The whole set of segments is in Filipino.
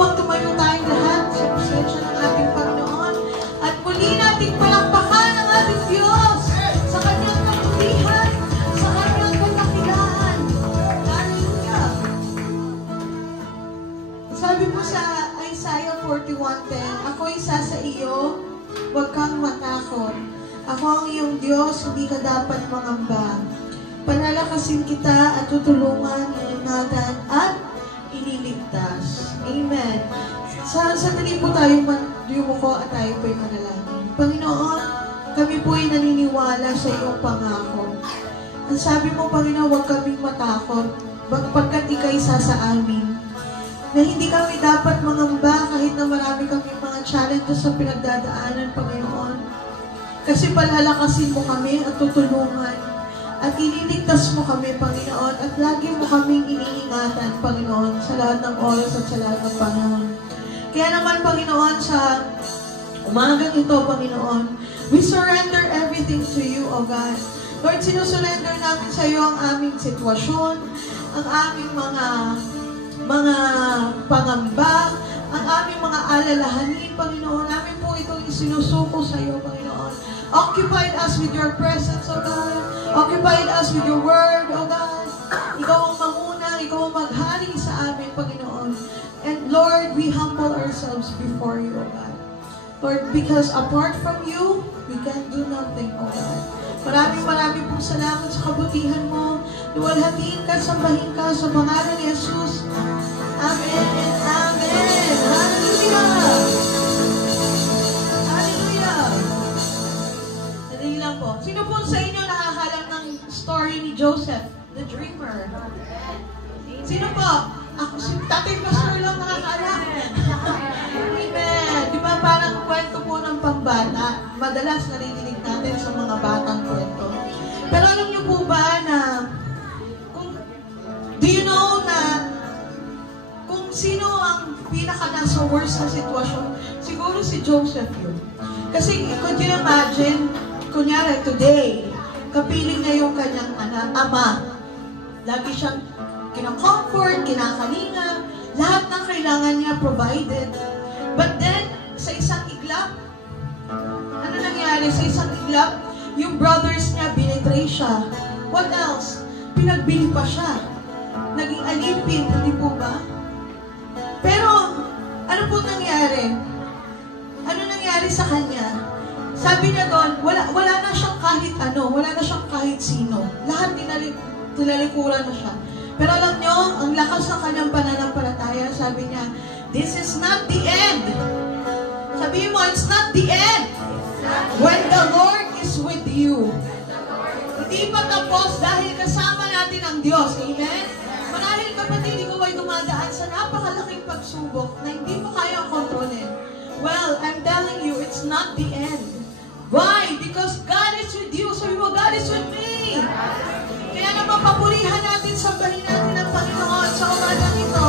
bang tumayo tayong lahat sa presensya ng ating Panginoon? At muli nating palakpakan ang ating Diyos sa kanyang kabutihan, sa kanyang kadakilaan. Hallelujah! Sabi po sa Isaiah 41:10, ako'y isa sa iyo, huwag kang matakot. Ako ang iyong Diyos, hindi ka dapat mangamba. Panalakasin kita at tutulungan, iingatan at iniligtas. Amen. Sandali po tayo yumuko at tayo po'y manalangin. Panginoon, kami po'y naniniwala sa iyong pangako. Ang sabi mo, Panginoon, huwag kaming matakot, pagkat ika'y isa sa amin. Na hindi kami dapat mangamba kahit na marami kami mga challenges sa pinagdadaanan, Panginoon. Kasi palalakasin mo kami at tutulungan. At iniligtas mo kami, Panginoon. At lagi mo kaming iniingatan, Panginoon, sa lahat ng oras at sa lahat ng panahon. Kaya naman, Panginoon, sa umagang ito, Panginoon, we surrender everything to you, O God. Lord, sinusurrender namin sa iyo ang aming sitwasyon, ang aming mga pangamba, ang aming mga alalahanin, Panginoon. Namin po itong isinusuko sa iyo, Panginoon. Occupy us with your presence, O God. Occupy us with your word, O God. Ikaw ang manguna, ikaw ang maghari sa amin, Panginoon. And Lord, we humble ourselves before you, O God. Lord, because apart from you, we can do nothing, O God. Maraming pong salamat sa kabutihan mo. Luwalhatiin ka, sambahin ka sa pangalan ni Jesus. Amen and amen. Hallelujah! Hallelujah! Dali lang po. Sino po sa inyo nakakalam ng story ni Joseph, the dreamer? Sino po? Ako, si Tatay Pastor lang nakakalam. Amen. Di ba parang kwento po ng pambata? Madalas narinig natin sa mga batang kwento. Pero alam niyo po ba na do you know na kung sino ang pinaka nasa worst na sitwasyon? Siguro si Joseph yun. Kasi could you imagine, kunyari today, kapiling na yung kanyang ama. Lagi siyang kinacomfort, kinakalinga, lahat ng kailangan niya provided. But then, sa isang iglap, ano nangyari? Sa isang iglap, yung brothers niya, binitray siya. What else? Pinagbili pa siya. Naging alipin, hindi po ba? Pero, ano po nangyari? Ano nangyari sa kanya? Sabi niya doon, wala na siyang kahit ano, wala na siyang kahit sino. Lahat tinalikuran na siya. Pero alam niyo, ang lakas ng kanyang pananampalataya, sabi niya, this is not the end. Sabihin mo, it's not the end. When the Lord is with you. Hindi pa tapos dahil kasama natin ang Diyos. Amen? Marahil kapatid, ikaw ay dumadaan sa napakalaking pagsubok na hindi mo kaya kontrolin. Well, I'm telling you, it's not the end. Why? Because God is with you. Sabi mo, God is with me. Kaya naman papurihan natin, sambahin natin ang Panginoon sa umagang ito.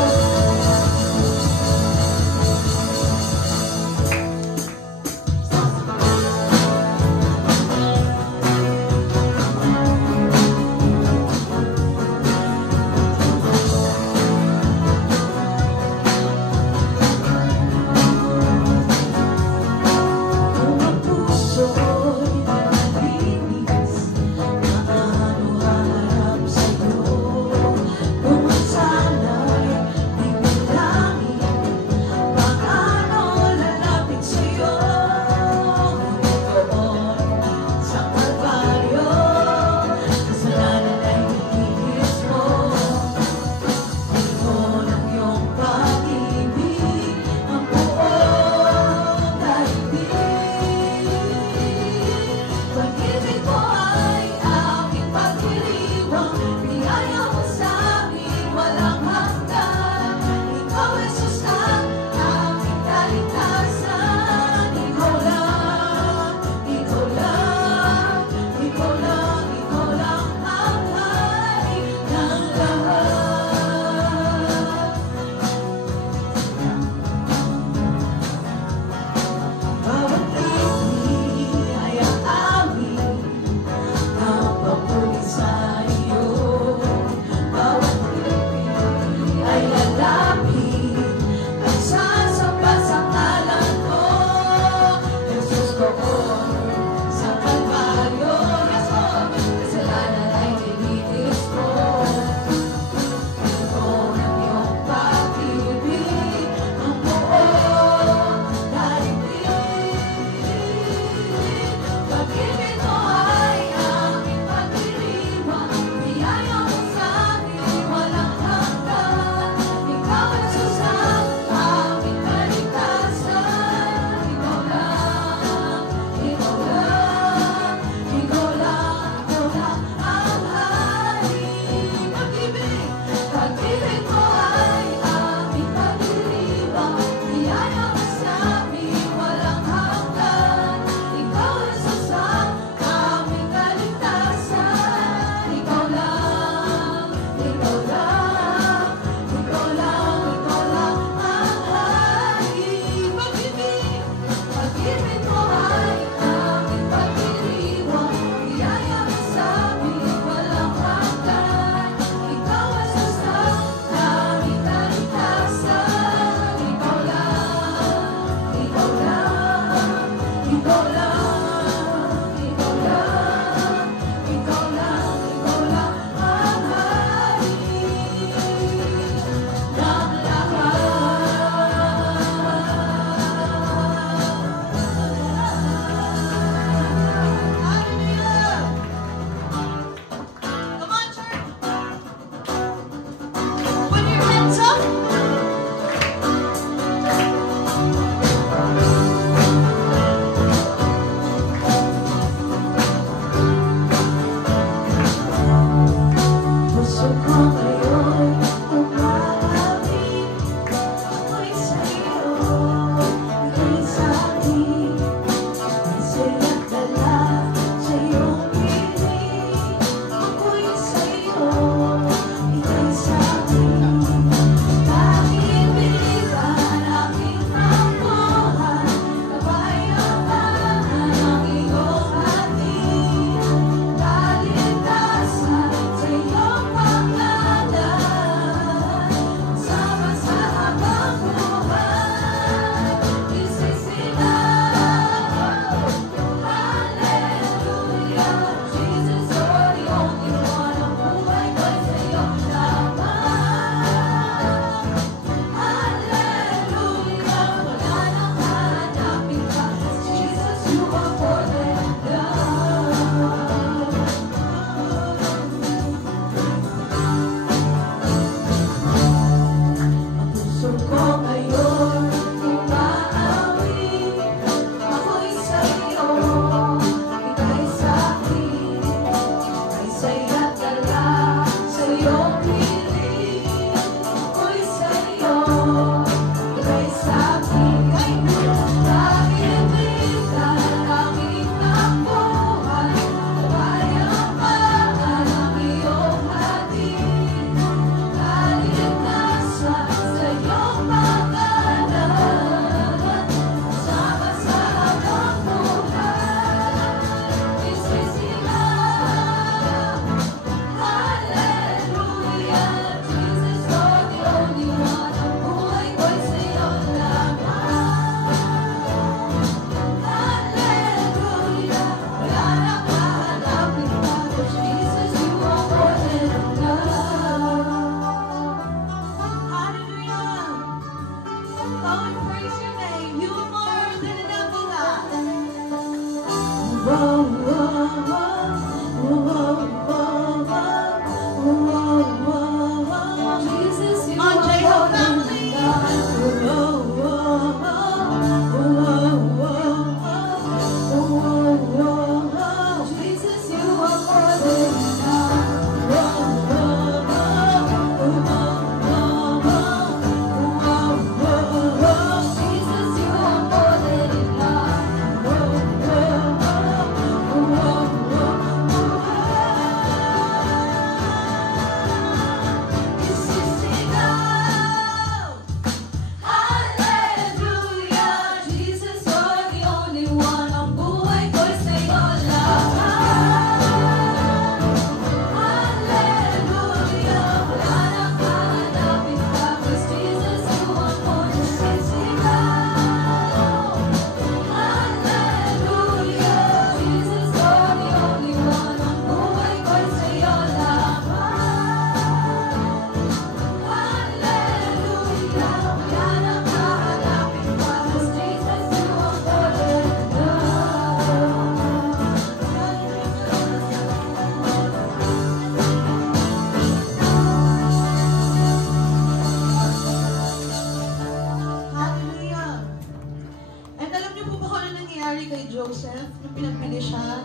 Joseph, nung pinagpili siya,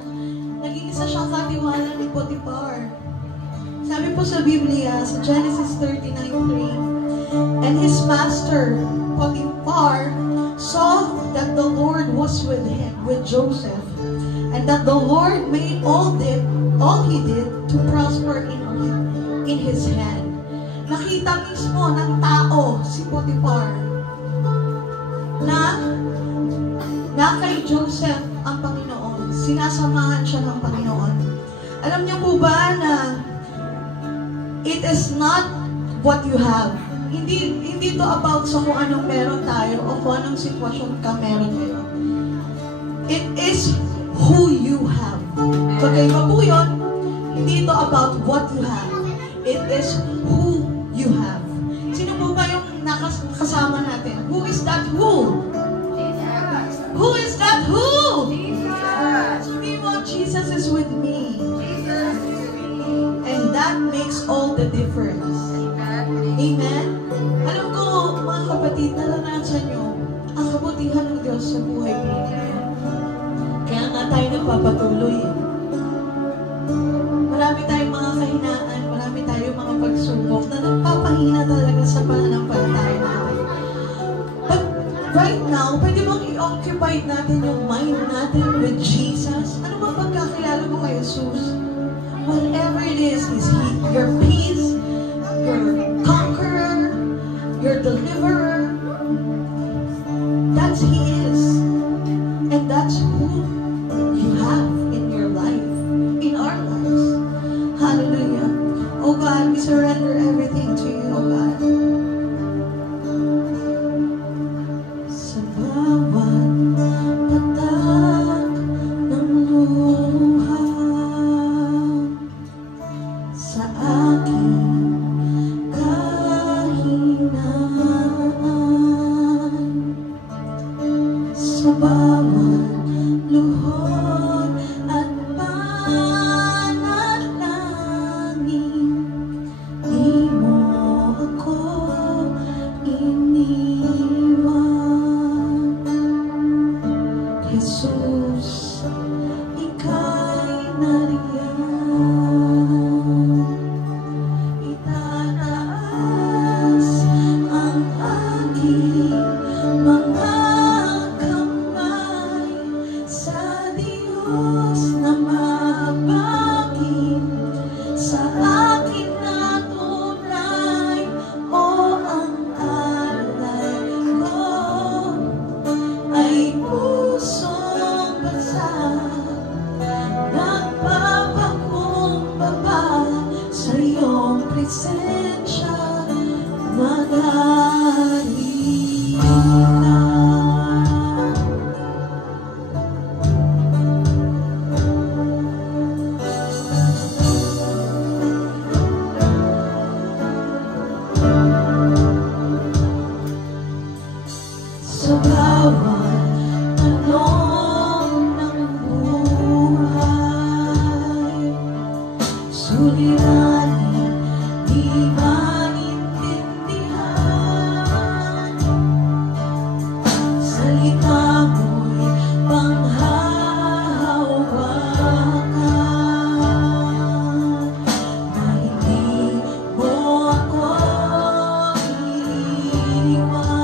naging isa siyang katiwala ni Potiphar. Sabi po sa Biblia, sa Genesis 39:3, and his master, Potiphar, saw that the Lord was with him, with Joseph, and that the Lord made all he did to prosper in his hand. Nakita mismo ng tao si Potiphar na kay Joseph ang Panginoon. Sinasamahan siya ng Panginoon. Alam niyo po ba na it is not what you have. Hindi to about sa kung anong meron tayo o kung anong sitwasyon ka meron ngayon. It is who you have. So kayo po yun, hindi to about what you have. It is who you have. Sino po ba yung nakasama natin? Who is that who? Jesus. Who is that who? Jesus. Sabi mo, Jesus is with me. Jesus is with me. And that makes all the difference. Amen? Alam ko, mga kapatid, naranasan nyo ang kabutihan ng Diyos sa buhay po ninyo. Kaya nga tayo nagpapatuloy. Marami tayong mga kahinaan, marami tayong mga pagsubok na nagpapahina talaga sa pananampalataya natin. But right now, pwede bang i-occupy natin yung mind natin with Jesus? Ano ba pagkakilala mo kay Jesus? Whatever it is He, your peace, your conqueror, your deliverer. That's He is. And that's who you have in your life, in our lives. Hallelujah. Oh God, we surrender everything to you, oh God. Sa bawat patak ng luha, sa aking kahinaan, sa bawat luhod at panalangin, di mo ako iniwan. Jesus, ika'y nariyan. Itataas ang aking mga kamay sa Diyos na mabagin, sa akin na tunay, o ang alay ko ay pusong basag, nagpapakumbaba sa iyong presensya, madarita. Sa bawat tanong ng buhay, suliranin, di maintindihan. Salita mo'y panghahawakan, na hindi mo ako iiwan.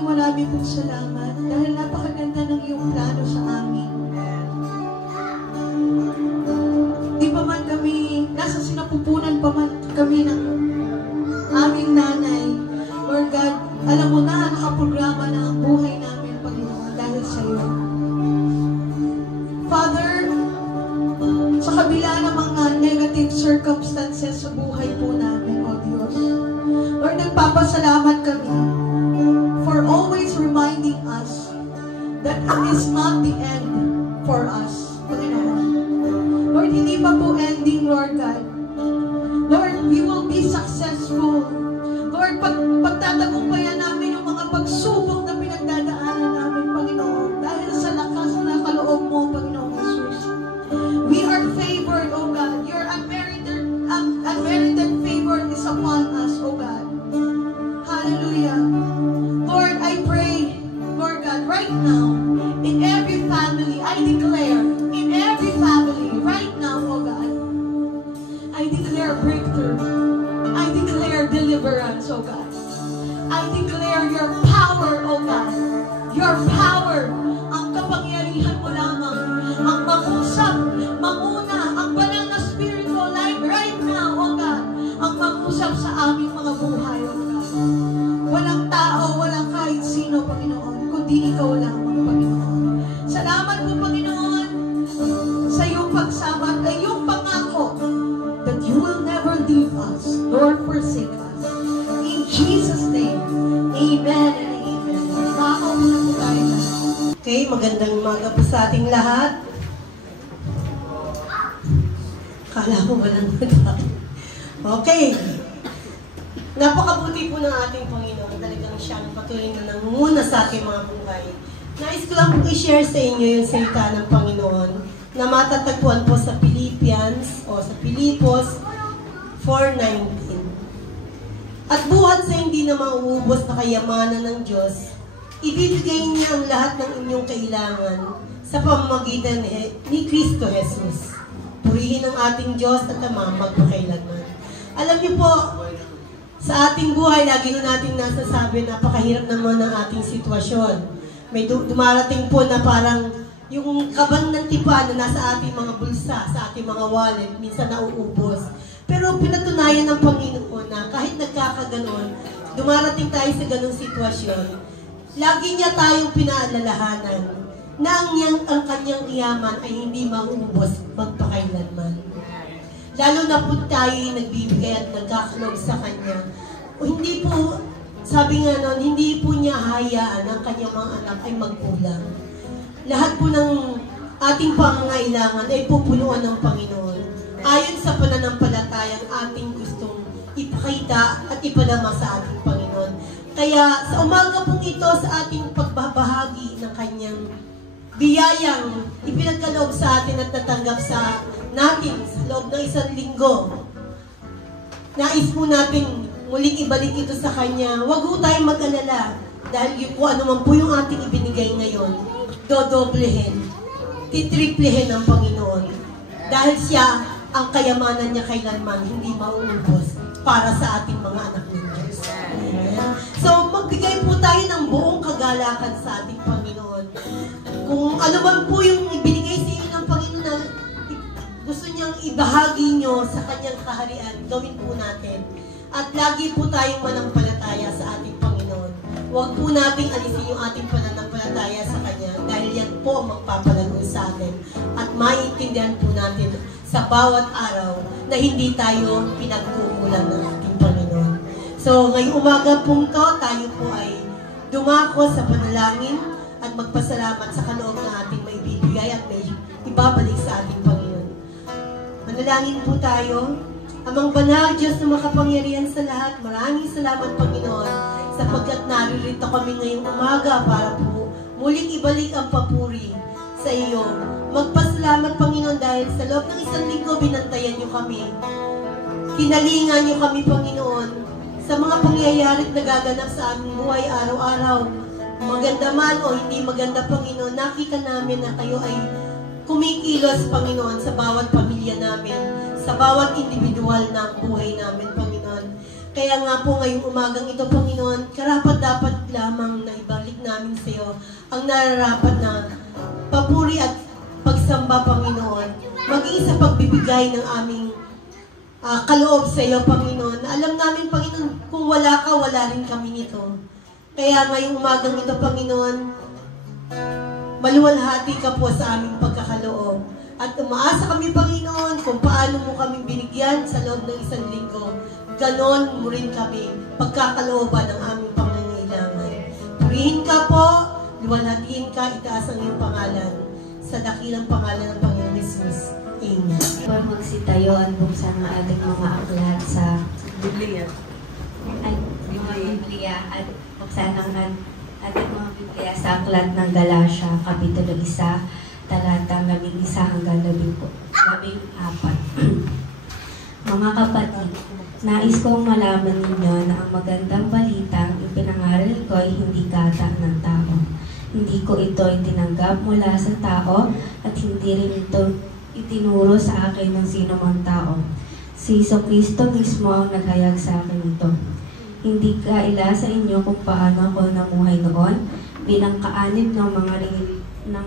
Maraming pong salamat dahil napakaganda ng iyong plano sa amin. Di pa man kami, nasa sinapupunan pa man kami ng aming nanay. Lord God, alam mo na, nakaprograma na ang buhay namin, Panginoon, dahil sa iyo. Father, sa kabila ng mga negative circumstances sa buhay po namin, O Diyos, Lord, nagpapasalamat kami for always reminding us that it is not the end for us, Panginoon. Lord, hindi pa po ending, Lord God. Lord, we will be successful. Lord, pagtatagumpayan namin yung mga pagsubok na pinagdadaanan namin, Panginoon, dahil sa lakas na kaloob mo, Panginoon Jesus. We are favored, O God. Your unmerited favor is upon us, O God. Hallelujah. Lord, I pray, Lord God, right now, in every family, I declare, in every family, right now, oh God, I declare breakthrough. I declare deliverance, oh God. I declare your power, oh God. Your power, ang kapangyarihan mo lamang, ang mag-usap, manguna, ang banal na spirito, like right now, oh God, ang mag-usap sa aming mga buhay, oh God. Walang tao, walang kahit sino, Panginoon, kundi ikaw lamang, Panginoon. Salamat po, Panginoon, sa iyong pagsama at iyong pangako that you will never leave us nor forsake us. In Jesus' name, amen and amen. Makakaupo na po tayo na. Okay, magandang umaga po sa ating lahat. Kala ko walang tayo. Okay. Napakabuti po ng ating Panginoon. Talagang siyang patuloy na nangunguna sa ating mga buhay. Nais ko lang po i-share sa inyo yung salita ng Panginoon na matatagpuan po sa Philippians o sa Filipos 4:19. At buhat sa hindi na mauubos na kayamanan ng Diyos, ibibigay niya ang lahat ng inyong kailangan sa pamamagitan ni Kristo Jesus. Purihin ang ating Diyos at Ama magpakailanman. Alam niyo po, sa ating buhay, lagi na natin nasasabi, napakahirap naman ang ating sitwasyon. May dumarating po na parang yung kaban ng tipa na nasa ating mga bulsa, sa ating mga wallet, minsan nauubos. Pero pinatunayan ng Panginoon na kahit nagkakaganon, dumarating tayo sa ganong sitwasyon, lagi niya tayong pinaalalahanan na ang kanyang iyaman ay hindi mauubos magpakailanman. Lalo na po tayo nagbibigay at nagkakalog sa Kanya. O hindi po, sabi nga nun, hindi po niya hayaan ang kanyang mga anak ay magkulang. Lahat po ng ating pangangailangan ay pupunuan ng Panginoon. Ayon sa pananampalatayang ating gustong ipakita at ipadama sa ating Panginoon. Kaya sa umaga pong ito, sa ating pagbabahagi ng Kanyang biyayang ipinagkaloob sa atin at natanggap sa natin sa loob ng isang linggo. Nais po natin muling ibalik ito sa Kanya. Huwag po tayong mag-alala dahil yung kung ano man po yung ating ibinigay ngayon, dodoblehin, titriplehin ng Panginoon. Dahil siya, ang kayamanan niya kailanman hindi mauubos para sa ating mga anak ng Diyos. So, magbigay po tayo ng buong kagalakan sa ating Panginoon. Kung ano man po yung ibinigay sa inyo ng Panginoon na gusto niyang ibahagi nyo sa Kanyang kaharian, gawin po natin. At lagi po tayong manampalataya sa ating Panginoon. Huwag po nating alisin yung ating pananampalataya sa Kanya dahil yan po ang magpapalago sa atin. At maintindihan po natin sa bawat araw na hindi tayo pinagkukulan ng ating Panginoon. So, ngayong umaga pong to, tayo po ay dumako sa panalangin at magpasalamat sa kaloob na ating maibibigay at may ibabalik sa ating Panginoon. Manalangin po tayo. Amang banal, Diyos na makapangyarihan sa lahat, maraming salamat, Panginoon, sapagkat naririto kami ngayong umaga para po muling ibalik ang papuri sa iyo. Magpasalamat, Panginoon, dahil sa loob ng isang linggo, binantayan niyo kami. Kinalingan niyo kami, Panginoon, sa mga pangyayari na gaganap sa aming buhay araw-araw. Maganda man o hindi maganda, Panginoon, nakita namin na kayo ay kumikilos, Panginoon, sa bawat pamilya namin, sa bawat individual ng buhay namin, Panginoon. Kaya nga po ngayong umagang ito, Panginoon, karapat-dapat lamang na ibalik namin sa iyo ang nararapat na papuri at pagsamba, Panginoon. Maging sa pagbibigay ng aming kaloob sa iyo, Panginoon. Alam namin, Panginoon, kung wala ka, wala rin kami nito. Kaya ngayong umagang ito, Panginoon, maluwalhati ka po sa aming pagkakaloob. At umaasa kami, Panginoon, kung paano mo kami binigyan sa loob ng 1 linggo. Ganon mo rin kami pagkakalooban ng aming pangangailangan. Purihin ka po, luwalhatiin ka, itaas ang iyong pangalan. Sa dakilang pangalan ng Panginoon Jesus. Amen. Para magsitayo at buksan ang ating mga aklat sa Biblia. Biblia at buksan ang ating mga Biblia sa aklat ng Galatia, Kapitulo 1, talatang 11 hanggang 14. Mga kapatid, nais kong malaman ninyo na ang magandang balitang ipinangaral ko ay hindi gata ng tao. Hindi ko ito itinanggap mula sa tao at hindi rin ito itinuro sa akin ng sino mang tao. Si Jesucristo mismo ang naghayag sa akin ito. Hindi kaila sa inyo kung paano ako namuhay noon bilang kaanib ng mga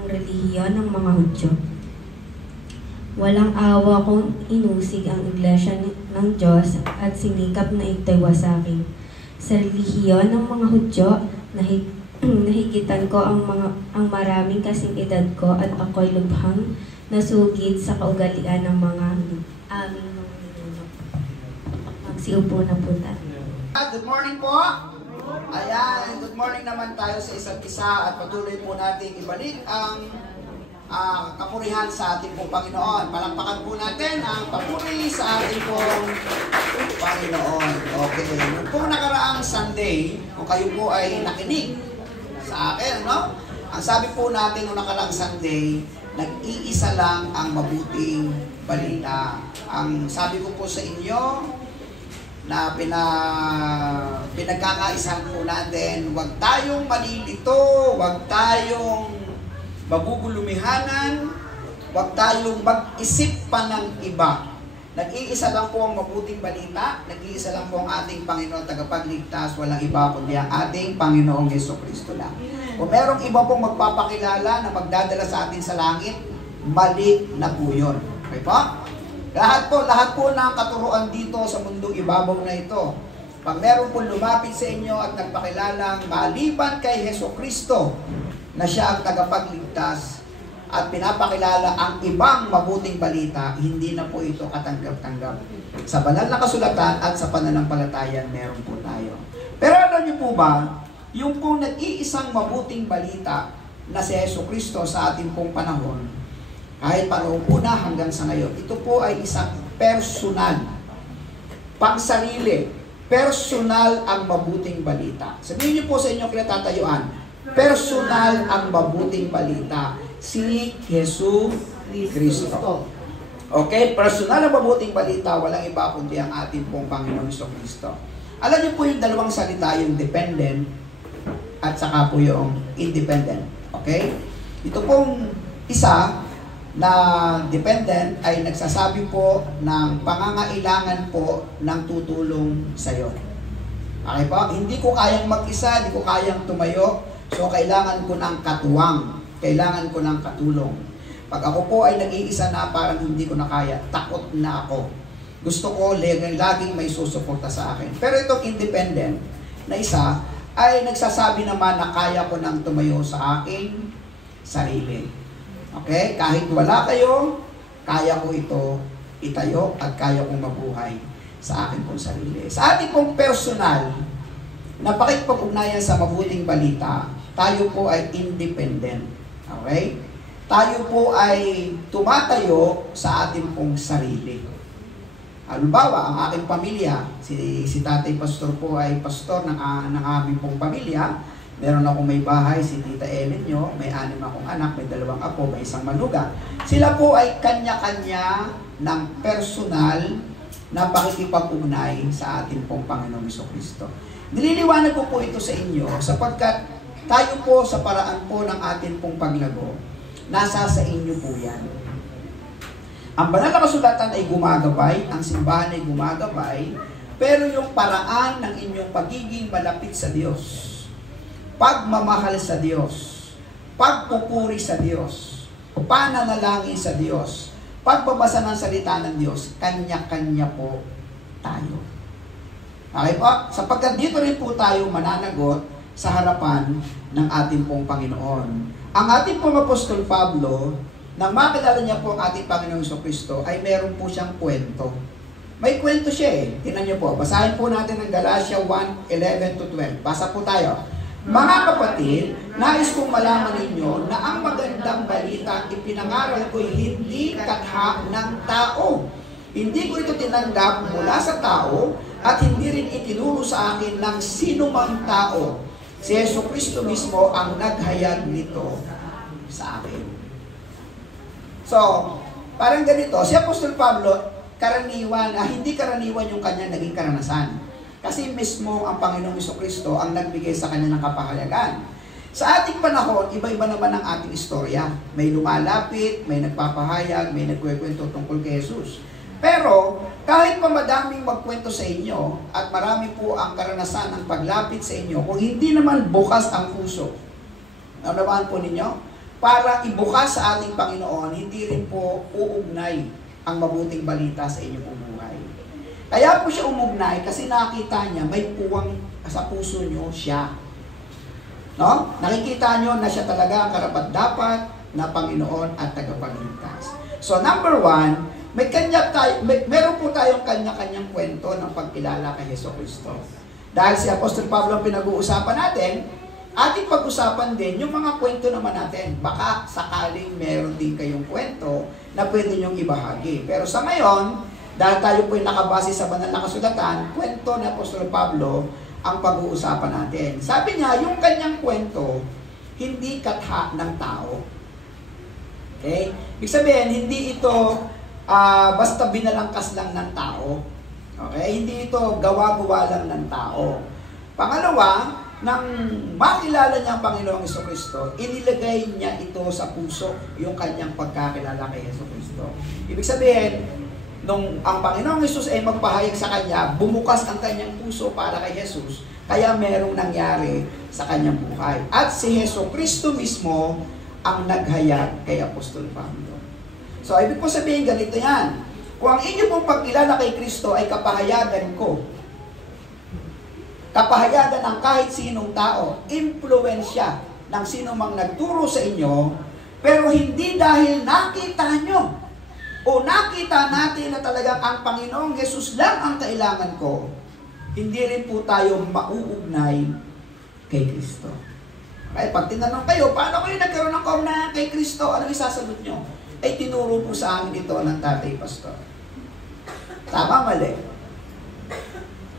relihiyon ng mga Hudyo. Walang awa kong inusig ang iglesia ng Diyos at sinikap na ito'y wasakin. Sa relihiyon ng mga Hudyo, nahigitan ko ang maraming kasing edad ko at ako'y lubhang nasugid sa kaugalian ng mga aming mga ninuno. Magsiupo na po tayo. Good morning po. Ayan, good morning naman tayo sa isa't isa at patuloy po natin ibalik ang kapurihan sa ating pong Panginoon. Palakpakan po natin ang papuri sa ating pong Panginoon. Okay. Noong po nakaraang Sunday, kung kayo po ay nakinig sa akin, no? Ang sabi po natin noong nakaraang Sunday, nag-iisa lang ang mabuting balita. Ang sabi ko po sa inyo, na pinagkakaisahan po natin, huwag tayong malilito, huwag tayong magugulumihanan, huwag tayong mag-isip pa ng iba. Nag-iisa lang po ang mabuting balita, nag-iisa lang po ang ating Panginoon tagapagligtas, walang iba kundi ang ating Panginoong Jesucristo lang. Kung merong iba pong magpapakilala na magdadala sa atin sa langit, mali na po yun. Okay po? Lahat po ng katuruan dito sa mundong ibabaw na ito. Pag meron po lumapit sa inyo at nagpakilalang maliban kay Jesucristo na siya ang tagapagligtas at pinapakilala ang ibang mabuting balita, hindi na po ito katanggap-tanggap. Sa banal na kasulatan at sa pananampalataya meron po tayo. Pero alam niyo po ba, yung pong nag-iisang mabuting balita na si Jesucristo sa ating pong panahon, kahit panahon una hanggang sa ngayon, ito po ay isang personal, pangsarili, personal ang mabuting balita. Sabihin niyo po sa inyong kinatatayuan, personal ang mabuting balita, si Jesucristo. Okay, personal ang mabuting balita, walang iba kundi ang ating pong Panginoong Jesucristo. Alam niyo po yung dalawang salita, yung dependent at saka po yung independent. Okay? Ito pong isa na dependent ay nagsasabi po ng pangangailangan po ng tutulong sa iyo. Okay po? Hindi ko kayang mag-isa, hindi ko kayang tumayo, so kailangan ko ng katuwang, kailangan ko ng katulong. Pag ako po ay nag-iisa na parang hindi ko na kaya, takot na ako. Gusto ko laging may susuporta sa akin. Pero itong independent na isa ay nagsasabi naman na kaya ko nang tumayo sa aking sarili. Okay? Kahit wala kayo, kaya ko ito itayo at kaya kong mabuhay sa akin pong sarili. Sa ating pong personal na pakikipag-ugnayan sa mabuting balita, tayo po ay independent. Okay? Tayo po ay tumatayo sa ating pong sarili. Halimbawa, ang aking pamilya, si Tatay Pastor po ay pastor ng aming pong pamilya. Meron akong may bahay, si Tita Ellen nyo, may 6 akong anak, may 2 apo, may 1 manugang. Sila po ay kanya-kanya ng personal na pakikipag-ugnay sa ating pong Panginoong Jesucristo. Nililiwanag ko po ito sa inyo sapagkat tayo po sa paraan po ng ating pong paglago, nasa sa inyo po yan. Ang banal na kasulatan ay gumagabay, ang simbahan ay gumagabay, pero yung paraan ng inyong pagiging malapit sa Diyos, pagmamahal sa Diyos, pagpupuri sa Diyos, pananalangin sa Diyos, pagbabasa ng salita ng Diyos, kanya-kanya po tayo. Okay po? Sapagkat dito rin po tayo mananagot sa harapan ng ating pong Panginoon. Ang ating pong Apostol Pablo, nang makilala niya po ang ating Panginoong Jesucristo, ay meron po siyang kwento. May kwento siya eh. Tingnan niyo po. Basahin po natin ang Galatia 1:11-12. Basa po tayo. Mga kapatid, nais kong malaman ninyo na ang magandang balita ipinangaral ko'y hindi katha ng tao. Hindi ko ito tinanggap mula sa tao at hindi rin itinuro sa akin ng sinumang tao. Si Jesucristo mismo ang naghayag nito sa akin. So, parang ganito, si Apostol Pablo, hindi karaniwan yung kanya naging karanasan. Kasi mismo ang Panginoong Jesucristo ang nagbigay sa kanya ng kapahayagan. Sa ating panahon, iba-iba naman ang ating istorya. May lumalapit, may nagpapahayag, may nagkwento tungkol kay Jesus. Pero, kahit pa madaming magkwento sa inyo, at marami po ang karanasan ng paglapit sa inyo, kung hindi naman bukas ang puso, naunawaan po ninyo, para ibukas sa ating Panginoon, hindi rin po uugnay ang mabuting balita sa inyong buhay. Kaya po siya umugnay kasi nakita niya may puwang sa puso niyo siya. No? Nakikita niyo na siya talaga ang karapat-dapat na Panginoon at tagapagligtas. So number 1, meron po tayong kanya-kanyang kwento ng pagkilala kay Jesucristo. Dahil si Apostol Pablo ang pinag-uusapan natin, ating pag-usapan din yung mga kwento naman natin. Baka sakaling meron din kayong kwento na pwede niyong ibahagi. Pero sa ngayon, dahil tayo po'y nakabase sa banal na kasulatan, kwento ni Apostol Pablo ang pag-uusapan natin. Sabi niya, yung kanyang kwento, hindi katha ng tao. Okay? Ibig sabihin, hindi ito basta binalangkas lang ng tao. Okay? Hindi ito gawa-gawa lang ng tao. Pangalawa, nang makilala niya ang Panginoong Jesucristo, inilagay niya ito sa puso, yung kanyang pagkakilala kay Jesucristo. Ibig sabihin, nung ang Panginoong Jesus ay magpahayag sa kanya, bumukas ang kanyang puso para kay Jesus, kaya merong nangyari sa kanyang buhay. At si Jesucristo mismo ang naghayag kay Apostol Pablo. So, ibig po sabihin, ganito yan. Kung ang inyo pong pagkilala kay Kristo ay kapahayagan ko, kapahayagan ng kahit sinong tao, impluensya ng sino mang nagturo sa inyo, pero hindi dahil nakita nyo, o nakita natin na talagang ang Panginoong Jesus lang ang kailangan ko, hindi rin po tayo mauugnay kay Kristo. Okay, pag tinanong kayo, paano kayo nagkaroon ng kaugnayan kay Kristo? Anong isasagot nyo? Ay tinuro po sa amin ito ng tatay pastor. Tama, mali.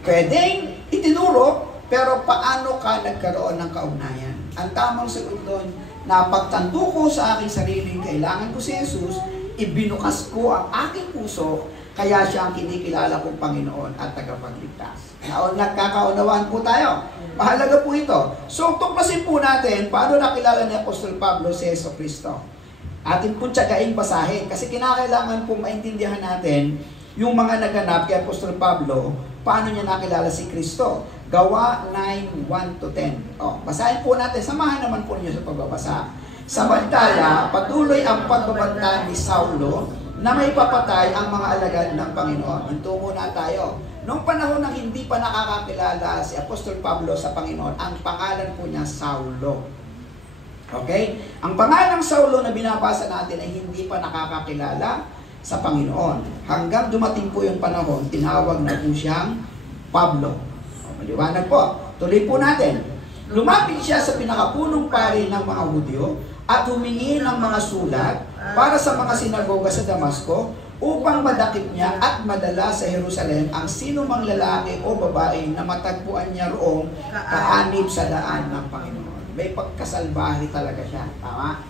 Pwedeng itinuro, pero paano ka nagkaroon ng kaugnayan? Ang tamang sagot doon, na pagtanto ko sa aking sariling kailangan ko si Jesus, ibinukas ko ang aking puso, kaya siya ang kinikilala kong Panginoon at tagapagligtas. Nagkakaunawaan po tayo. Mahalaga po ito. So, tuklasin po natin paano nakilala ni Apostol Pablo si Jesucristo. Atin pong tiyagaing basahin kasi kinakailangan pong maintindihan natin yung mga naganap kay Apostol Pablo, paano niya nakilala si Kristo. Gawa 9:1-10. Basahin po natin. Samahan naman po niyo sa pagbabasa. Samantala, patuloy ang pagbabanta ni Saulo na may papatay ang mga alagad ng Panginoon. Hinto muna tayo. Noong panahon na hindi pa nakakakilala si Apostol Pablo sa Panginoon, ang pangalan po niya Saulo. Okay? Ang pangalan ng Saulo na binabasa natin ay hindi pa nakakakilala sa Panginoon. Hanggang dumating po yung panahon, tinawag na po siyang Pablo. Maliwanag po. Tuloy po natin. Lumapit siya sa pinakapunong pari ng mga Hudyo at humingi ng mga sulat para sa mga sinagoga sa Damasco upang madakip niya at madala sa Jerusalem ang sino mang lalaki o babae na matagpuan niya roong kaanib sa daan ng Panginoon. May pagkasalbahe talaga siya. Tama?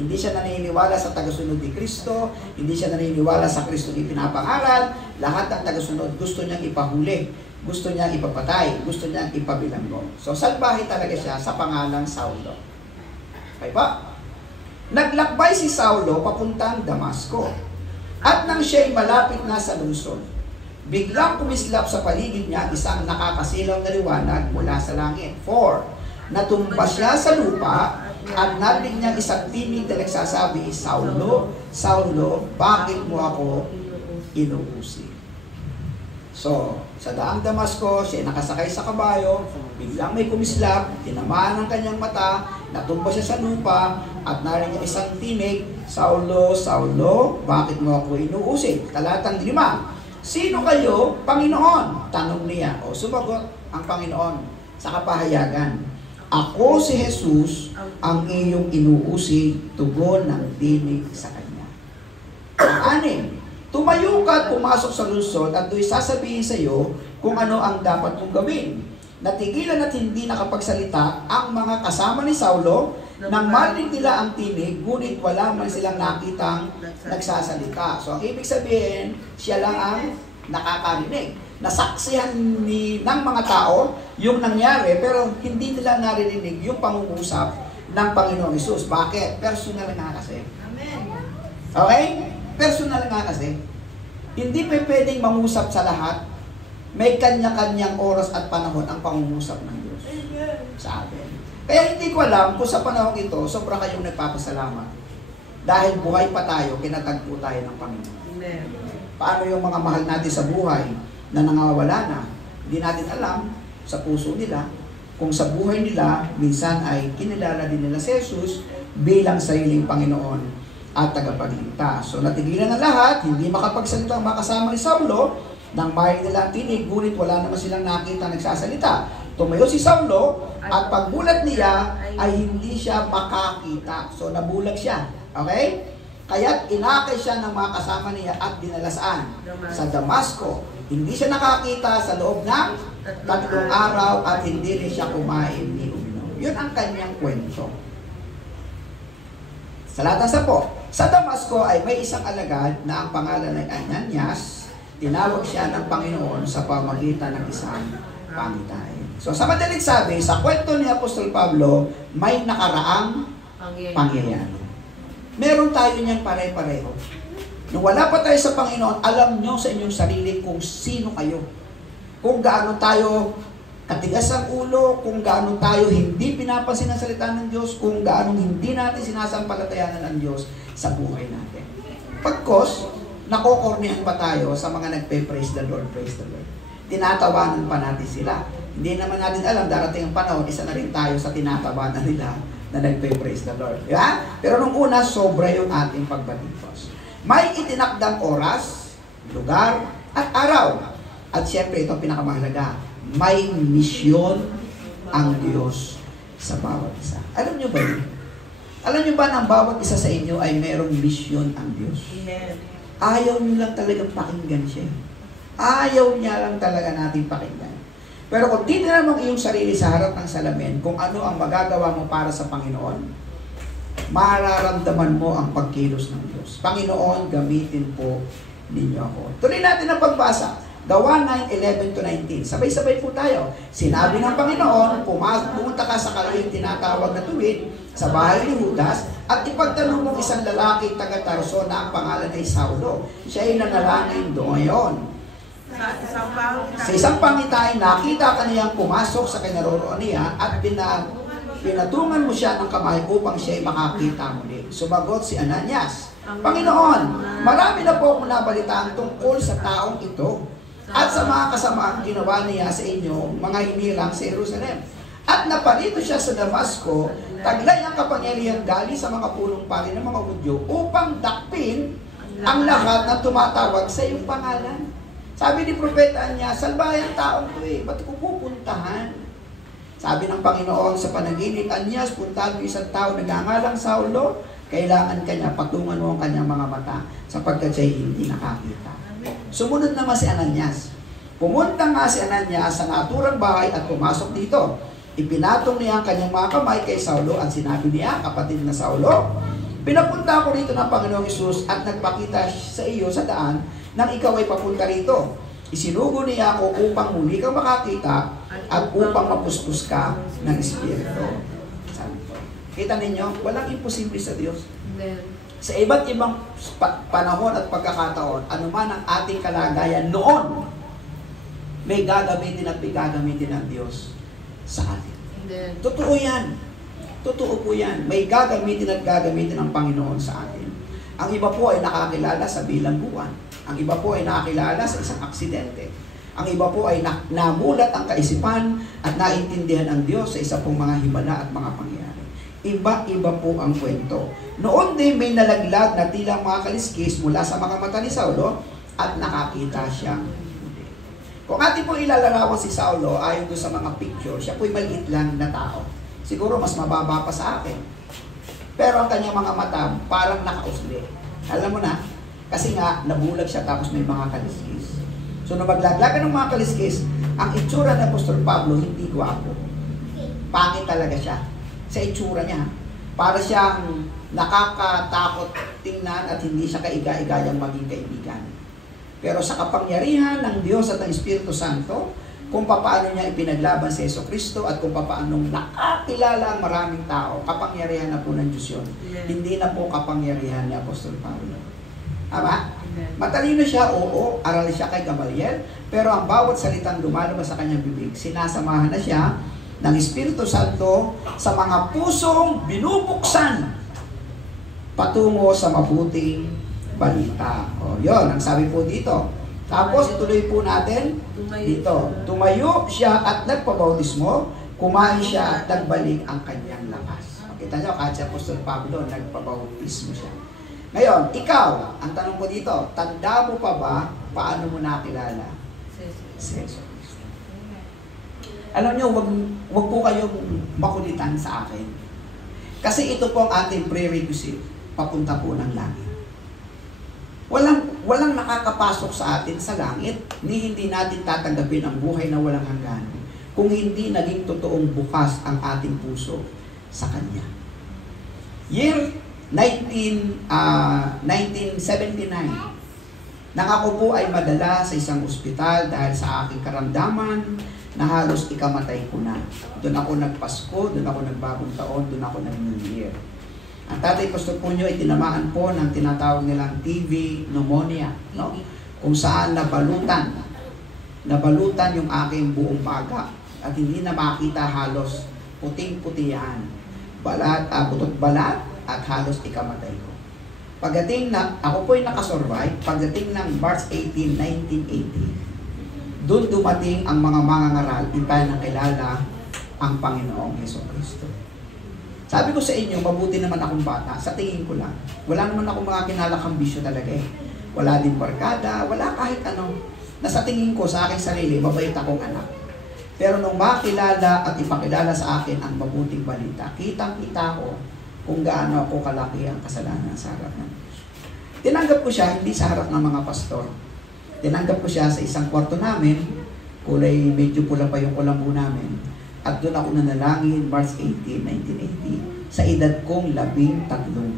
Hindi siya naniniwala sa tagasunod ni Kristo, hindi siya naniniwala sa Kristo ipinapangaral, lahat ng tagasunod gusto niyang ipahuli, gusto niyang ipapatay, gusto niyang ipabilanggo. So, salbahe talaga siya sa pangalang Saulo. Okay ba? Naglakbay si Saulo papuntang Damasco. At nang siya'y malapit na sa lungsod, Biglang kumislap sa paligid niya isang nakakasilaw na liwanag mula sa langit. 4. Natumba siya sa lupa at narinig niya isang tinig na nagsasabi, Saulo, Saulo, bakit mo ako inuusig? So, sa daang Damasco, siya nakasakay sa kabayo, biglang may kumislap, tinamaan ang kanyang mata, natumba siya sa lupa, at narinig niya isang tinig, Saulo, Saulo, bakit mo ako inuusig? Talatang 5. Sino kayo, Panginoon? Tanong niya. O sumagot ang Panginoon sa kapahayagan. Ako si Jesus, ang iyong inuusig, tugon ng tinig sa kanya. 6. Tumayo ka at pumasok sa lungsod at do'y sasabihin sa iyo kung ano ang dapat mong gawin. Natigilan at hindi nakapagsalita ang mga kasama ni Saulo nang marinig nila ang tinig, ngunit wala man silang nakitang nagsasalita. So ang ibig sabihin, siya lang ang nakakarinig. Nasaksihan ng mga tao yung nangyari, pero hindi nila narinig yung pangungusap ng Panginoong Hesus. Bakit? Personal nga kasi. Okay? Personal nga kasi. Hindi pa pwedeng mangusap sa lahat. May kanya-kanyang oras at panahon ang pangungusap ng Diyos sa atin. Kaya hindi ko alam kung sa panahon ito, sobra kayong nagpapasalamat. Dahil buhay pa tayo, kinatagpo tayo ng Panginoon. Amen. Paano yung mga mahal natin sa buhay na nangawala na? Hindi natin alam sa puso nila kung sa buhay nila, minsan ay kinilala din nila si Jesus bilang sariling Panginoon at tagapagligtas. So natigilan na lahat, hindi makapagsalita ang makasama ni Saulo, nang marinig nila ang tinig, ngunit wala naman silang nakita nagsasalita. Tumayo si Saulo at pagbulat niya ay hindi siya makakita. So nabulag siya. Okay? Kaya't inakay siya ng mga kasama niya at dinala saan? Sa Damasco. Hindi siya nakakita sa loob ng 3 araw at hindi rin siya kumain ni uminom. Yun ang kanyang kwento. Sa lahat ng 10. Sa Damasco ay may isang alagad na ang pangalan ay Ananias. Tinawag siya ng Panginoon sa pamagitan ng isang pangitain. So sa madaling sabi, sa kwento ni Apostol Pablo, may nakaraang pangyayari. Meron tayo niyan pare-pareho. Nung wala pa tayo sa Panginoon, alam nyo sa inyong sarili kung sino kayo. Kung gaano tayo katigas ang ulo, kung gaano tayo hindi pinapansin ang salita ng Diyos, kung gaano hindi natin sinasampalatayanan ng Diyos sa buhay natin. Pagkos, nakokornihan pa tayo sa mga nagpe-praise the Lord, praise the Lord. Tinatawanan pa natin sila. Hindi naman natin alam, darating ang panahon, isa na rin tayo sa tinatawanan nila na nagpe-praise the Lord. Diba? Pero nung una, sobra yung ating pagbatikos. May itinakdang oras, lugar, at araw. At siyempre, ito ang pinakamahalaga. May misyon ang Diyos sa bawat isa. Alam nyo ba yun? Alam nyo ba na ang bawat isa sa inyo ay merong misyon ang Diyos? Amen. Ayaw nyo lang talagang pakinggan siya. Ayaw niya lang talaga natin pakinggan. Pero kung titignan mo ang iyong sarili sa harap ng salamin, kung ano ang magagawa mo para sa Panginoon, mararamdaman mo ang pagkilos ng Diyos. Panginoon, gamitin po ninyo ako. Tuloy natin ang pagbasa. Gawa 9:11-19. Sabay-sabay po tayo. Sinabi ng Panginoon, pumunta ka sa kalayong tinatawag na tuwid sa bahay ni Judas at ipagtanong mong isang lalaki taga Tarso na ang pangalan ay Saulo. Siya ay nanalangin doon ngayon. Sa isang pangitain, nakita ka niyang pumasok sa kinaroroonan niya at pinatungan mo siya ng kamay upang siya ay makakita muli. Sumagot si Ananias, Panginoon, marami na po akong nabalitaan tungkol sa taong ito at sa mga kasamaang ginawa niya sa inyo, mga hinirang sa Jerusalem. At naparito siya sa Damasco, taglay ang kapangyarihan galing sa mga punong pari ng mga Hudyo upang dakpin ang lahat na tumatawag sa iyong pangalan. Sabi ni Propeta niya, salbayan taong to ba't ko pupuntahan? Sabi ng Panginoon sa panaginip, Anyas, puntahan mo isang tao nagngangalang Saulo, kailangan kanya patungan mo ang kanyang mga mata sapagkat siya hindi nakakita. Sumunod naman si Ananias. Pumunta nga si Ananias sa naturang bahay at pumasok dito. Ipinatong niya ang kanyang mga kamay kay Saulo at sinabi niya, kapatid na Saulo, pinapunta ako rito ng Panginoong Hesus at nagpakita sa iyo sa daan nang ikaw ay papunta rito. Isinugo niya ako upang muli kang makakita at upang mapustos ka ng Espiritu. Kita ninyo, walang imposible sa Diyos. Sa iba't ibang panahon at pagkakataon, anuman ang ating kalagayan noon, may gagamitin at may gagamitin ng Diyos sa atin. Totoo yan. Totoo po yan. May gagamitin at gagamitin ng Panginoon sa atin. Ang iba po ay nakakilala sa bilangguan. Ang iba po ay nakakilala sa isang aksidente. Ang iba po ay namulat ang kaisipan at naintindihan ng Diyos sa isa pong mga himala at mga pangyayari. Iba-iba po ang kwento. Noon din may nalaglag na tila mga kaliskis mula sa mga mata ni Saulo at nakakita siyang muli. Kung atin po ilalarawan si Saulo ayon doon sa mga picture, siya po'y maliit lang na tao. Siguro mas mababa pa sa akin. Pero ang kanyang mga mata parang nakausli. Alam mo na, kasi nga nabulag siya tapos may mga kaliskis. So nung maglaglagan ng mga kaliskis, ang itsura ng Apostol Pablo hindi gwapo. Pangit talaga siya. Sa itsura niya, para siyang nakakatakot tingnan at hindi siya kaiga-igayang maging kaibigan. Pero sa kapangyarihan ng Diyos at ng Espiritu Santo, kung paano niya ipinaglaban si Jesucristo at kung paano nakakilala ang maraming tao, kapangyarihan na po ng Diyos yun. Hindi na po kapangyarihan ni Apostol Pablo. Tama? Matalino siya, oo, aral siya kay Gamaliel, pero ang bawat salitang lumalabas sa kanyang bibig, sinasamahan na siya ng Espiritu Santo sa mga pusong binubuksan patungo sa mabuting balita. O, yun, ang sabi po dito. Tapos, tuloy po natin dito. Tumayo siya at nagpabautismo, kumain siya at nagbalik ang kanyang lakas. Kita nyo, kahit si Apostol Pablo, nagpabautismo siya. Ngayon, ikaw, ang tanong ko dito, tanda mo pa ba paano mo nakilala si Jesus? Alam nyo, wag po kayong makulitan sa akin. Kasi ito po ang ating prerequisite, papunta po ng langit. Walang nakakapasok sa atin sa langit, ni hindi natin tatanggapin ang buhay na walang hanggan, kung hindi naging totoong bukas ang ating puso sa Kanya. Year 1979, nang ako po ay madala sa isang ospital dahil sa aking karamdaman na halos ikamatay ko na. Doon ako nagpasko, doon ako nagbagong taon, doon ako nag-New Year. Ang tatay Pastor Punyo ay tinamaan po ng tinatawag nilang TB pneumonia, no? Kung saan nabalutan yung aking buong baga at hindi na makita halos puting-puti yan. Butot balat at halos ikamatay ko. Pagdating na, ako po ay nakasurvive, pagdating ng March 18, 1980, doon dumating ang mga mangangaral, ipay na kilala ang Panginoong Jesucristo. Sabi ko sa inyo, mabuti naman akong bata, sa tingin ko lang. Wala naman akong mga kinalakang bisyo talaga eh. Wala din barkada, wala kahit ano. Na sa tingin ko sa aking sarili, mabait akong anak. Pero nung makilala at ipakilala sa akin ang mabuting balita, kitang-kita ko kung gaano ako kalaki ang kasalanan sa harap ng Diyos. Tinanggap ko siya hindi sa harap ng mga pastor. Tinanggap ko siya sa isang kwarto namin, kulay medyo pula pa yung kulambo namin. At doon ako nanalangin, March 18, 1980, sa edad kong 13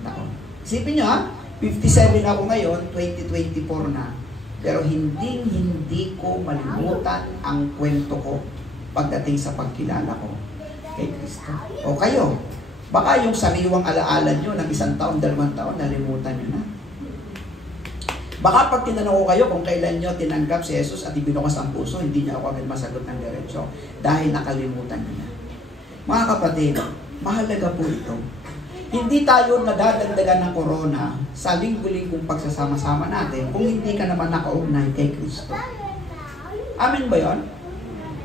taon. Isipin nyo ha, 57 ako ngayon, 2024 na. Pero hindi ko malimutan ang kwento ko pagdating sa pagkilala ko kay Kristo. O kayo, baka yung sariwang alaala nyo ng 1 taon, 2 taon, nalimutan nyo na. Baka pag tinanong ko kayo kung kailan nyo tinanggap si Jesus at ibinukas ang puso, hindi niya ako agad masagot ng diretso dahil nakalimutan nyo na. Mga kapatid, mahalaga po ito. Hindi tayo nadadagdagan ng corona sa linggo-linggong pagsasama-sama natin kung hindi ka naman nakaugnay kay Kristo. Amen ba yun?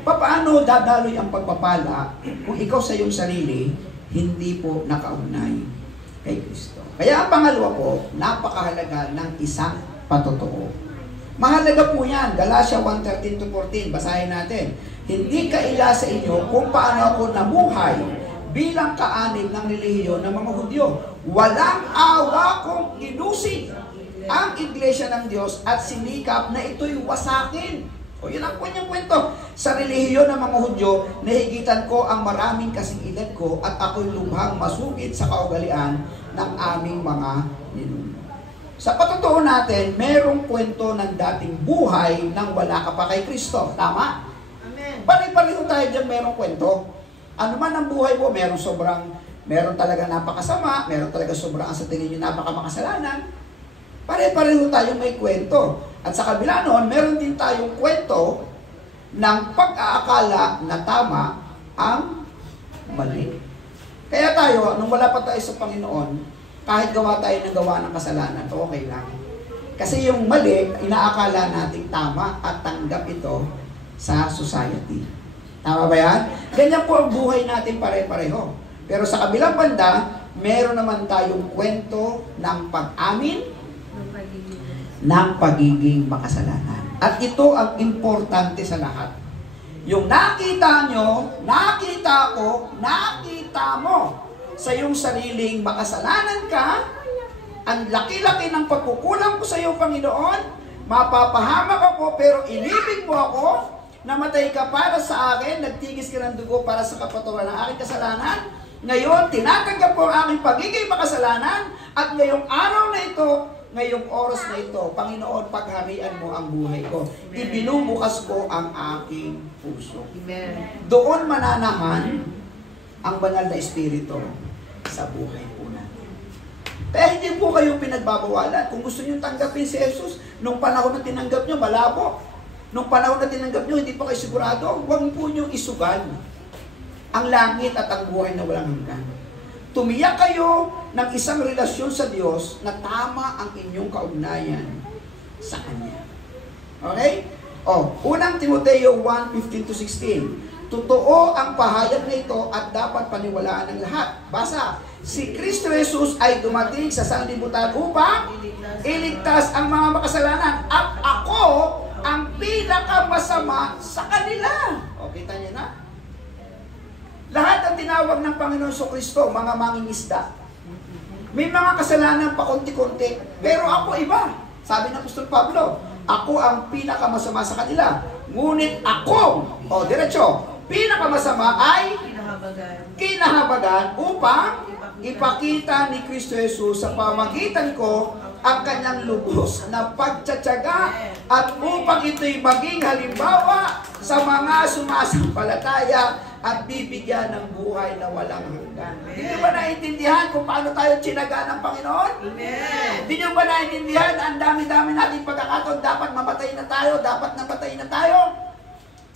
Paano dadaloy ang pagpapala kung ikaw sa iyong sarili hindi po nakaugnay kay Kristo? Kaya ang pangalawa po, napakahalaga ng isang patotoo. Mahalaga po yan. Galatia 1:13-14. Basahin natin. Hindi kaila sa inyo kung paano ako namuhay bilang kaanib ng relihiyon ng mga Hudyo. Walang awa kong inusig ang iglesia ng Diyos at sinikap na ito'y wasakin. O yun ang kanyang kwento. Sa relihiyon ng mga Hudyo, nahigitan ko ang maraming kasing edad ko at ako'y lubhang masugid sa kaugalian ng aming mga ninuno. Sa patotoo natin, merong kwento ng dating buhay nang wala ka pa kay Kristo. Tama? Amen. Pare-pareho tayo dyan merong kwento. Ano man ang buhay mo, meron talaga napakasama, meron talaga sobrang sa tingin nyo napakamakasalanan. Pare-pareho tayong may kwento. At sa kabila noon, meron din tayong kwento ng pag-aakala na tama ang mali. Kaya tayo, nung wala pa tayo sa Panginoon, kahit gawa tayo ng gawa ng kasalanan, okay lang. Kasi yung mali, inaakala natin tama at tanggap ito sa society. Tama ba yan? Ganyan po ang buhay natin pare-pareho. Pero sa kabilang banda, meron naman tayong kwento ng pag-amin ng pagiging makasalanan. At ito ang importante sa lahat. Yung nakita nyo, nakita ko, nakita mo sa iyong sariling makasalanan ka, ang laki-laki ng pagkukulang ko sa iyo, Panginoon, mapapahamak ako, pero inibig mo ako, namatay ka para sa akin, nagtigis ka ng dugo para sa kapatawaran ng aking kasalanan. Ngayon, tinatanggap ko ang aking pagiging makasalanan, at ngayong araw na ito, ngayong oras na ito, Panginoon, pagharian mo ang buhay ko. Ibinubukas ko ang aking puso. Amen. Doon mananahan ang banal na espiritu sa buhay po natin. Kaya hindi po kayo pinagbabawalan. Kung gusto nyo tanggapin si Jesus, nung panahon na tinanggap nyo, malabo. Nung panahon na tinanggap nyo, hindi pa kayo sigurado, huwag po nyo isugal ang langit at ang buhay na walang hanggan. Tumiyak kayo ng isang relasyon sa Diyos na tama ang inyong kaugnayan sa Kanya. Okay? Unang Timoteo 1:15-16. Totoo ang pahayag na ito at dapat paniwalaan ng lahat. Basa, si Kristo Jesus ay dumating sa sanlibutan upang iligtas ang mga makasalanan at ako ang pinakamasama sa kanila. Kita niyo na? Lahat ang tinawag ng Panginoon Kristo, mga mangingisda. May mga kasalanan pa konti-konti, pero ako iba. Sabi ng Apostol Pablo, ako ang pinakamasama sa kanila. Ngunit ako, diretso, pinakamasama ay kinahabagan upang ipakita ni Kristo Jesus sa pamagitan ko ang kanyang lubos na pagtsatsaga at upang ito'y maging halimbawa sa mga sumasampalataya at bibigyan ng buhay na walang hanggan. Hindi ba naiintindihan kung paano tayo tsinaga ng Panginoon? Amen. Hindi nyo ba naiintindihan na ang dami-dami nating pagkakataon, dapat mamatay na tayo, dapat namatay na tayo?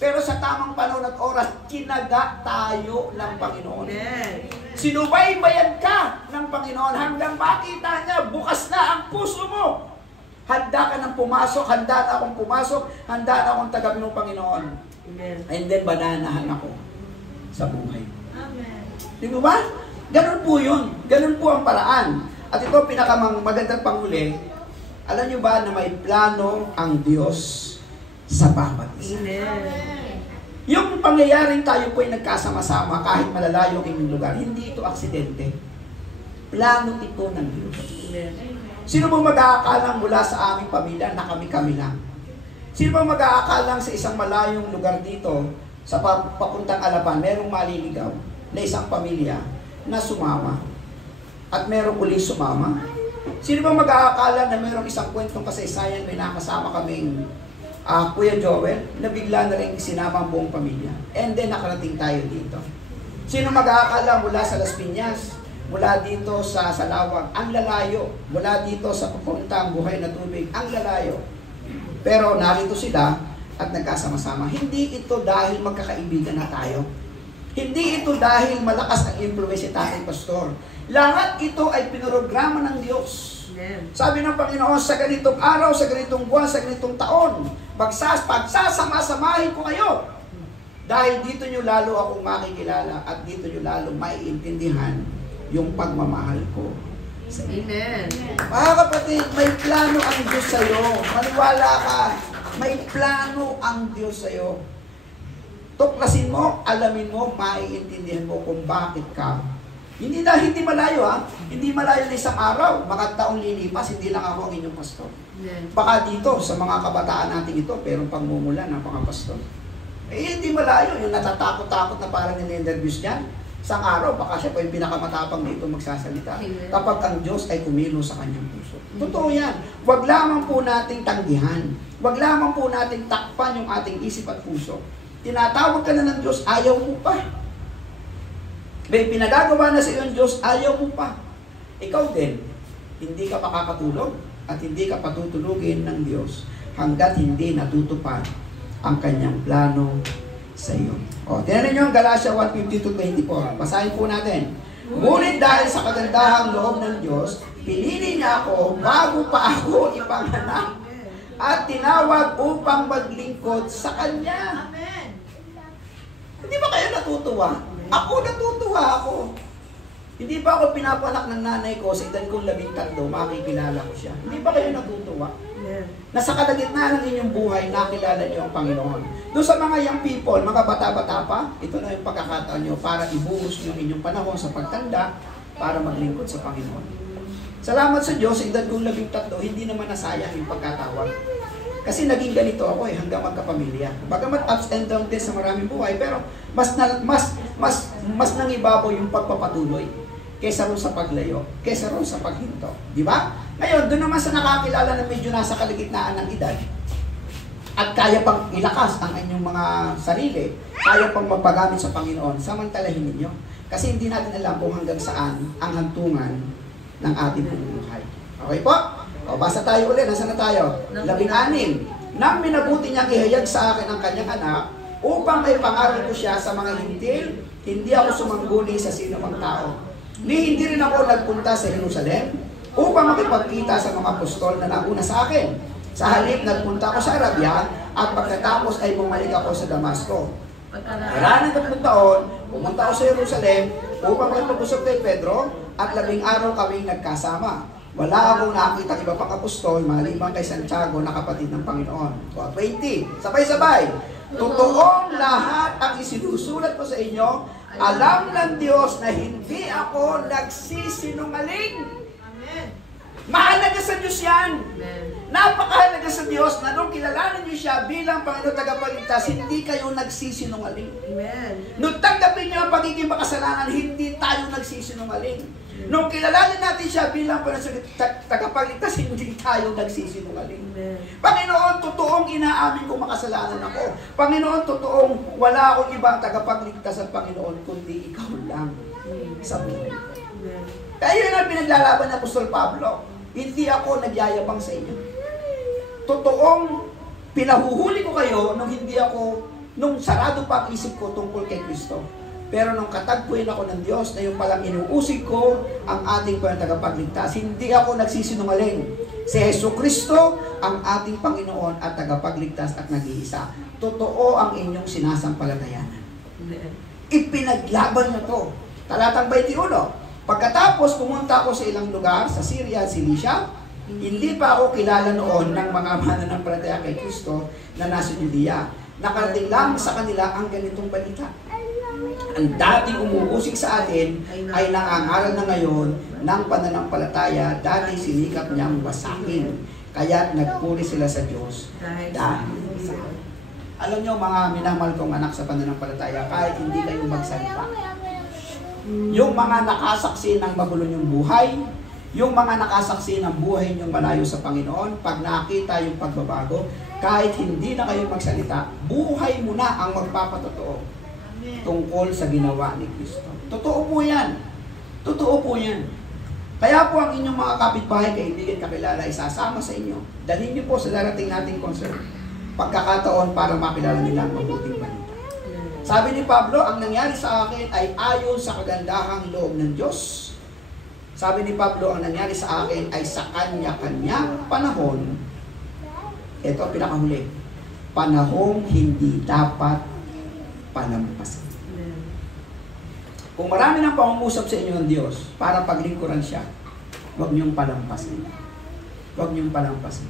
Pero sa tamang panahon at oras, tsinaga tayo ng Panginoon. Amen. Sinubaybayan ka ng Panginoon hanggang makita niya, bukas na ang puso mo. Handa ka nang pumasok, handa na akong pumasok, handa na akong tagapin ng Panginoon. Amen. And then, bananahan ako sa buhay. Amen. Di ba? Ganun po yun. Ganun po ang paraan. At ito, pinakamagandang panghuli, alam nyo ba na may plano ang Diyos sa bawat isa? Amen. Yung pangyayaring tayo po ay nagkasama-sama kahit malalayo ang inyong lugar, hindi ito aksidente. Plano ito ng Diyos. Amen. Sino bang mag-aakalang mula sa aming pamilya na kami-kami lang? Sino bang mag-aakalang sa isang malayong lugar dito, sa papuntang Alapan, merong maliligaw na isang pamilya na sumama at merong uling sumama? Sino bang mag-aakala na merong isang kwentong kasaysayan, may nakasama kaming Kuya Joel, na bigla na rin sinama ang buong pamilya. And then nakarating tayo dito. Sino mag-aakala mula sa Las Piñas, mula dito sa Salawag, ang lalayo, mula dito sa papuntang buhay na tubig, ang lalayo. Pero narito sila at nagkasama-sama. Hindi ito dahil magkakaibigan na tayo. Hindi ito dahil malakas ang influence sa ating pastor. Lahat ito ay pinograma ng Diyos. Amen. Sabi ng Panginoon, sa ganitong araw, sa ganitong buwan, sa ganitong taon, pagsasama-samahin ko kayo. Dahil dito nyo lalo akong makikilala at dito nyo lalo maiintindihan yung pagmamahal ko sa inyo. Amen. Mga kapatid, may plano ang Diyos sa'yo. Maniwala ka, may plano ang Diyos sa'yo. Tuklasin mo, alamin mo, maiintindihan mo kung bakit ka. Hindi malayo Hindi malayo na isang araw, baka taong lilipas, hindi lang ako ang inyong pastor. Amen. Baka dito, sa mga kabataan natin ito, pero pagmumula ng mga pastor. Hindi malayo, yung natatakot-takot na parang nini-interviews niyan. Isang araw, baka siya po yung pinakamatapang dito magsasalita. Amen. Kapag ang Diyos ay kumilo sa kanyang puso. Totoo yan. Huwag lamang po nating tanggihan. Huwag lamang po nating takpan yung ating isip at puso. Tinatawag ka na ng Diyos, ayaw mo pa. May pinagagawa na sa iyo ng Diyos, ayaw mo pa. Ikaw din, hindi ka makakatulog at hindi ka patutulugin ng Diyos hanggat hindi natutupad ang kanyang plano sa iyo. O, tingnan niyo ang Galatia 1:15-24. Basahin po natin. Ngunit dahil sa kagandahang loob ng Diyos, pinili niya ako bago pa ako ipanganak at tinawag upang maglingkod sa Kanya. Hindi ba kayo natutuwa? Ako natutuwa ako. Hindi ba ako pinapanak ng nanay ko sa edad kong 13, makikilala ko siya? Hindi ba kayo natutuwa? Na sa kalagitnaan ng inyong buhay, nakilala niyo ang Panginoon. Doon sa mga young people, mga bata-bata pa, ito na yung pagkakataon niyo para ibuhos niyo inyong panahon sa pagtanda para maglingkod sa Panginoon. Salamat sa Diyos, sa edad kong 13, hindi naman nasayang yung pagkatawag. Kasi naging ganito ako hanggang magkapamilya. Bagamat ups and downs din sa maraming buhay, pero mas nangibabaw yung pagpapatuloy kaysa ron sa paglayo, kaysa ron sa paghinto. Di ba? Ngayon, doon naman sa nakakilala na medyo nasa kaligitnaan ng edad at kaya pang ilakas ang inyong mga sarili, kaya pang magpagamit sa Panginoon, samantalahin ninyo. Kasi hindi natin alam kung hanggang saan ang hantungan ng ating buhay. Okay po? O, basa tayo ulit. Nasaan na tayo? 16. Nang minabuti niyang ihayag sa akin ang kanyang anak, upang may pangaral ko siya sa mga hintil, hindi ako sumangguni sa sino mang tao. Ni hindi rin ako nagpunta sa Jerusalem upang makipagkita sa mga apostol na nauna sa akin. Sa halip, nagpunta ako sa Arabia at pagkatapos ay bumalik ako sa Damasco. Karaan ng 3 taon, pumunta ako sa Jerusalem upang magpag-usap kay Pedro at 10 araw kaming nagkasama. Wala akong nakita iba pang apostol maliban kay Santiago na kapatid ng Panginoon. 20. Sabay-sabay. Totoong lahat ang isinusulat ko sa inyo. Alam ng Diyos na hindi ako nagsisinungaling. Amen. Mahalaga sa Diyos yan. Amen. Napakahalaga sa Diyos na nung kilalanin niyo siya bilang Panginoon tagapagligtas, hindi kayo nagsisinungaling. Amen. Nung tanggapin niyo ang pagiging makasalanan, hindi tayo nagsisinungaling. Nung kilalanin natin siya bilang Panginoon tagapagligtas, hindi tayo nagsisinungaling. Amen. Panginoon, totoong inaamin kong makasalanan ako. Panginoon, totoong wala akong ibang tagapagligtas at Panginoon, kundi ikaw lang sa buhay ko. Amen. Kaya yun ang pinaglalaban ng Apostol Pablo. Hindi ako nagyayabang sa inyo. Totoong pinahuhuli ko kayo nung sarado pa ang isip ko tungkol kay Kristo. Pero nung katagpuin ako ng Diyos na yung palang inuusig ko ang ating tagapagligtas, hindi ako nagsisinungaling. Si Jesucristo ang ating Panginoon at tagapagligtas at nag-iisa. Totoo ang inyong sinasampalatayanan. Ipinaglaban na to. Talatang 21. Pagkatapos pumunta ako sa ilang lugar, sa Syria at Cilicia, hindi pa ako kilala noon ng mga mananampalataya kay Kristo na nasa Judea. Nakarating lang sa kanila ang ganitong balita. Ang dating umuusig sa atin ay nangangaral na ngayon ng pananampalataya, dati sinikap niyang wasakin. Kaya nagpuri sila sa Diyos dahil sa alam niyo mga minamahal kong anak sa pananampalataya, kahit hindi kayo magsalita, yung mga nakasaksi ng magulo niyong buhay, yung mga nakasaksi ng buhay niyong malayo sa Panginoon, pag nakita yung pagbabago, kahit hindi na kayo magsalita, buhay mo na ang magpapatotoo tungkol sa ginawa ni Kristo. Totoo po yan. Totoo po yan. Kaya po ang inyong mga kapitbahay, kaibigan, kakilala, isasama sa inyo. Dalhin niyo po sa darating nating concert. Pagkakataon para makilala nila ang mabuting balita. Sabi ni Pablo, ang nangyari sa akin ay ayon sa kagandahang loob ng Diyos. Sabi ni Pablo, ang nangyari sa akin ay sa kanya-kanyang panahon. Ito ang pinakahuli. Panahong hindi dapat palampasin. Kung marami ng pangungusap sa inyo ng Diyos para paglingkuran siya, huwag niyong palampasin. Huwag niyong palampasin.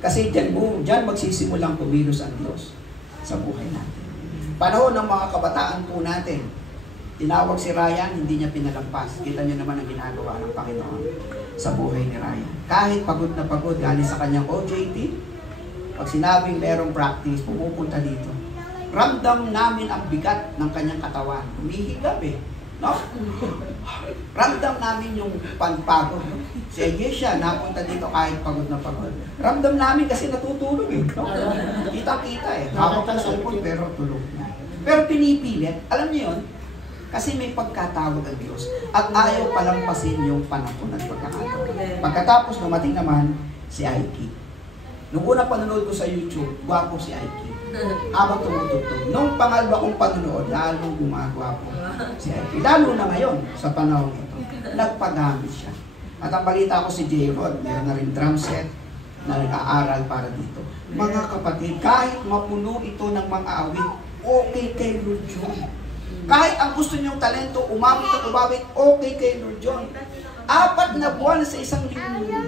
Kasi dyan magsisimulang kumilos ang Diyos sa buhay natin. Panahon ng mga kabataan po natin, tinawag si Ryan, hindi niya pinalampas. Kita niyo naman ang ginagawa ng Panginoon sa buhay ni Ryan. Kahit pagod na pagod, galing sa kanyang OJT, pag sinabing merong practice, pumupunta dito. Ramdam namin ang bigat ng kanyang katawan. Humihigab eh. No? Ramdam namin yung pagpagod. Si Ayesha, napunta dito kahit pagod na pagod. Ramdam namin kasi natutulog eh. No? Kita-kita eh. Hawak ka sa cellphone pero tulog na. Pero pinipilit. Alam niyo yun? Kasi may pagkatawag ang Diyos. At ayaw palampasin yung panahon at pagkakataon. Pagkatapos dumating naman si Aiki. Nung una panonood ko sa YouTube, gwapo si Aiki. Habang tumutugtog. Nung pangalawa kong panonood, lalong gumagawa po si Ike. Lalo na ngayon, sa panahon ito, nagpagamit siya. At ang balita ko si J-Rod, meron na rin drum set na nag-aaral para dito. Mga kapatid, kahit mapuno ito ng mga awit, okay kay Lord John. Kahit ang gusto niyong talento, umabot at umabit, okay kay Lord John. 4 na buwan sa isang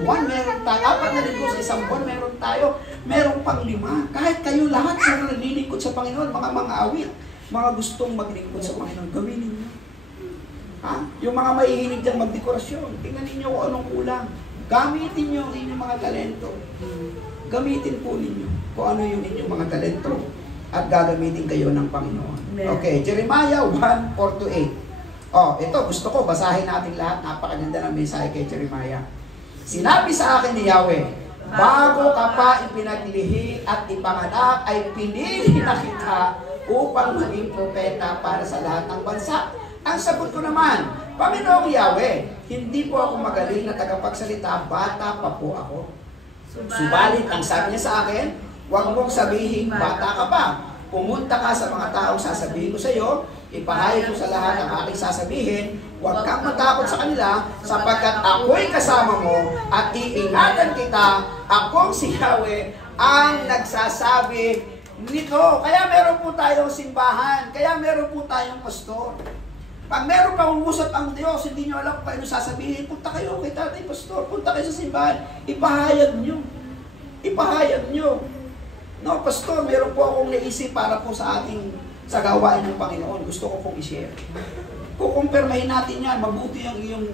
buwan, meron tayo. 4 na linggo sa isang buwan, meron tayo. Meron pang 5. Kahit kayo lahat na nalilingkod sa Panginoon, mga awit, mga gustong maglingkod sa Panginoon, gawin ninyo. Ha? Yung mga mahihilig dyan magdekorasyon, tingnan ninyo kung anong kulang. Gamitin nyo ang inyong mga talento. Gamitin po ninyo kung ano yung inyong mga talento at gagamitin kayo ng Panginoon. Okay, Jeremiah 1:4-8. Oh, ito gusto ko, basahin natin lahat. Napakaganda ng mensahe kay Jeremiah. Sinabi sa akin ni Yahweh, bago ka pa ipinaglihi at ipanganak, ay pinili na kita upang maging propeta para sa lahat ng bansa. Ang sagot ko naman, Panginoong Yahweh, hindi po ako magaling na tagapagsalita, bata pa po ako. Subalit, ang sabi niya sa akin, huwag mong sabihin, bata ka pa. Pumunta ka sa mga taong sasabihin ko sa iyo, ipahayag ko sa lahat ang aking sasabihin, huwag kang matakot sa kanila, sapagkat ako'y kasama mo at iingatan kita, akong si Yahweh ang nagsasabi nito. Kaya meron po tayong simbahan, kaya meron po tayong pastor. Pag meron pang umusap ang Diyos, hindi nyo alam kung ano sasabihin, punta kayo kay Tatay Pastor, punta kayo sa simbahan, ipahayag nyo. Ipahayag nyo. No, Pastor, meron po akong naisip para po sa ating sa gawain ng Panginoon. Gusto ko pong i-share. Kukumpirmahin natin yan, mabuti ang iyong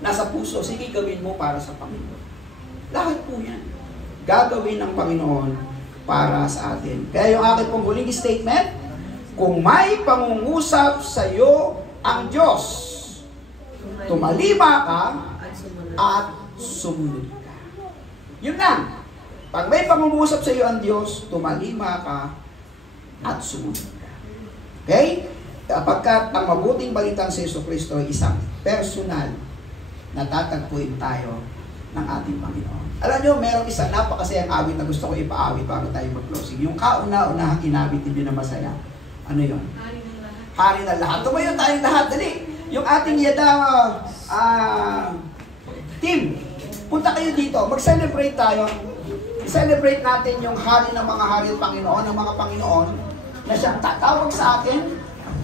nasa puso. Sige, gawin mo para sa Panginoon. Lahat po yan. Gagawin ng Panginoon para sa atin. Kaya yung aking pong huling statement, kung may pangungusap sa iyo ang Diyos, tumalima ka at sumunod ka. Yun lang. Pag may pangungusap sa iyo ang Diyos, tumalima ka at sumunod ka. Okay? Pagkat ang mabuting balitang sa Jesucristo ay isang personal na tatagpuin tayo ng ating Panginoon. Alam nyo, merong isang napakasayang awit na gusto ko ipaawit bago tayo mag-closing. Yung kauna-unahang inawit nyo na masaya. Ano yun? Hari na lahat. Tumayo tayong lahat. Dali. Yung ating yada team, punta kayo dito. Mag-celebrate tayo. I-celebrate natin yung hari ng mga hari at Panginoon, ng mga Panginoon, na siyang tatawag sa atin,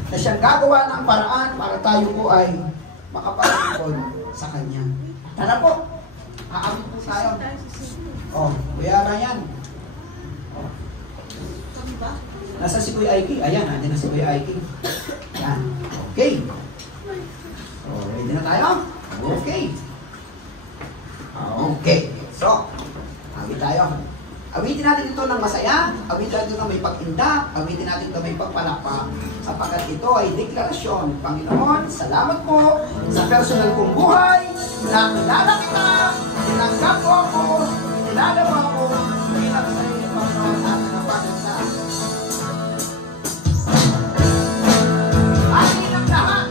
na siyang gagawa ng paraan para tayo po ay makapag-ipon sa Kanya. Tara po. Aamit po tayo. Oh, Kuya Ryan. Oh. Nasa si Kuya Aiki. Ayan, nandiyan na si Kuya Aiki. Ayan. Okay. Oh, ready na tayo? Okay. Okay. So, awit tayo. Awitin natin ito ng masaya, awitin natin ito ng may pag-indak, awitin natin ito may pagpalakpak, sapagkat ito ay deklarasyon. Panginoon, salamat po sa personal kong buhay, na kilala kita, tinanggap mo ako, kilala mo ako, bilang sa iyo, Panginoon, at nanawagan sa atin ang lahat.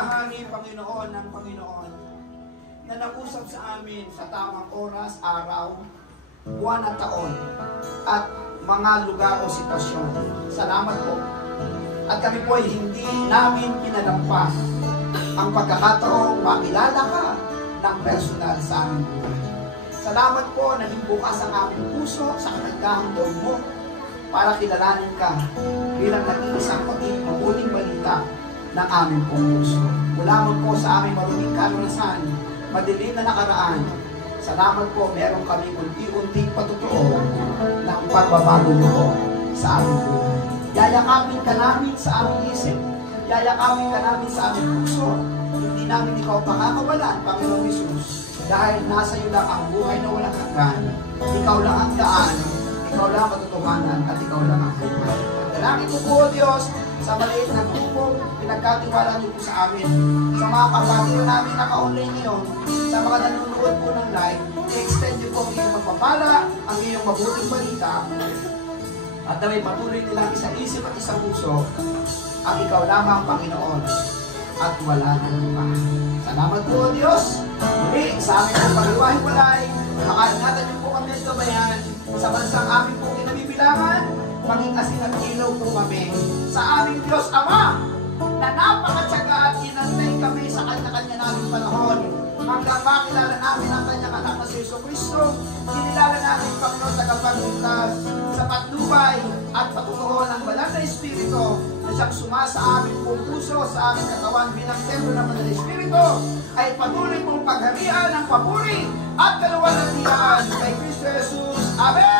alalahanin, Panginoon, ng Panginoon na nag-usap sa amin sa tamang oras, araw, buwan at taon, at mga lugar o sitwasyon. Salamat po. At kami po ay hindi namin pinalampas ang pagkakataong makilala ka ng personal sa aming buhay. Salamat po na bukas ang aming puso sa kanagdahang doon mo para kilalanin ka bilang nag-iisang mabuting balita ng aming pong puso. Mula mo po sa aming maruming karanasan, madilim na nakaraan, salamat po, meron kami unti-unting patutuo ng pagbabago mo po sa aming buhay. Yayakapin ka namin sa aming isip, yayakapin ka namin sa aming puso. Hindi namin ikaw pakakawalan, Panginoong Hesus, dahil nasa iyo lang ang buhay na walang hanggan. Ikaw lang ang daan, ikaw lang ang katotohanan, at ikaw lang ang buhay. Dalangin ko po, Diyos, sa maliit na grupo, pinagkatiwala niyo po sa amin. Sa mga kapatid namin naka-online ngayon, sa mga nanonood po ng live, i-extend niyo po ang iyong magpapala, ang iyong mabuting balita, at na may patuloy nilang isang isip at isang puso, ang ikaw lamang, Panginoon, at wala na iba. Salamat po, Diyos. Muli, sa aming pong paghiwa-hiwalay, makaingatan niyo po kami at gabayan sa bansang aming pong kinabibilangan, maging asin at ilaw po kami sa aming Diyos Ama, na napakatsaga at inantay kami sa kanya-kanya naming panahon hanggang makilala namin ang kanyang anak na si Jesucristo. Kinilala namin, Panginoon, tagapagligtas sa patnubay at patutuho ng banal na Espiritu na siyang suma sa aming buong puso, sa aming katawan bilang templo ng banal na Espiritu, ay patuloy pong pagharian ng papuri at kaluwalhatian kay Kristo Jesus. Amen!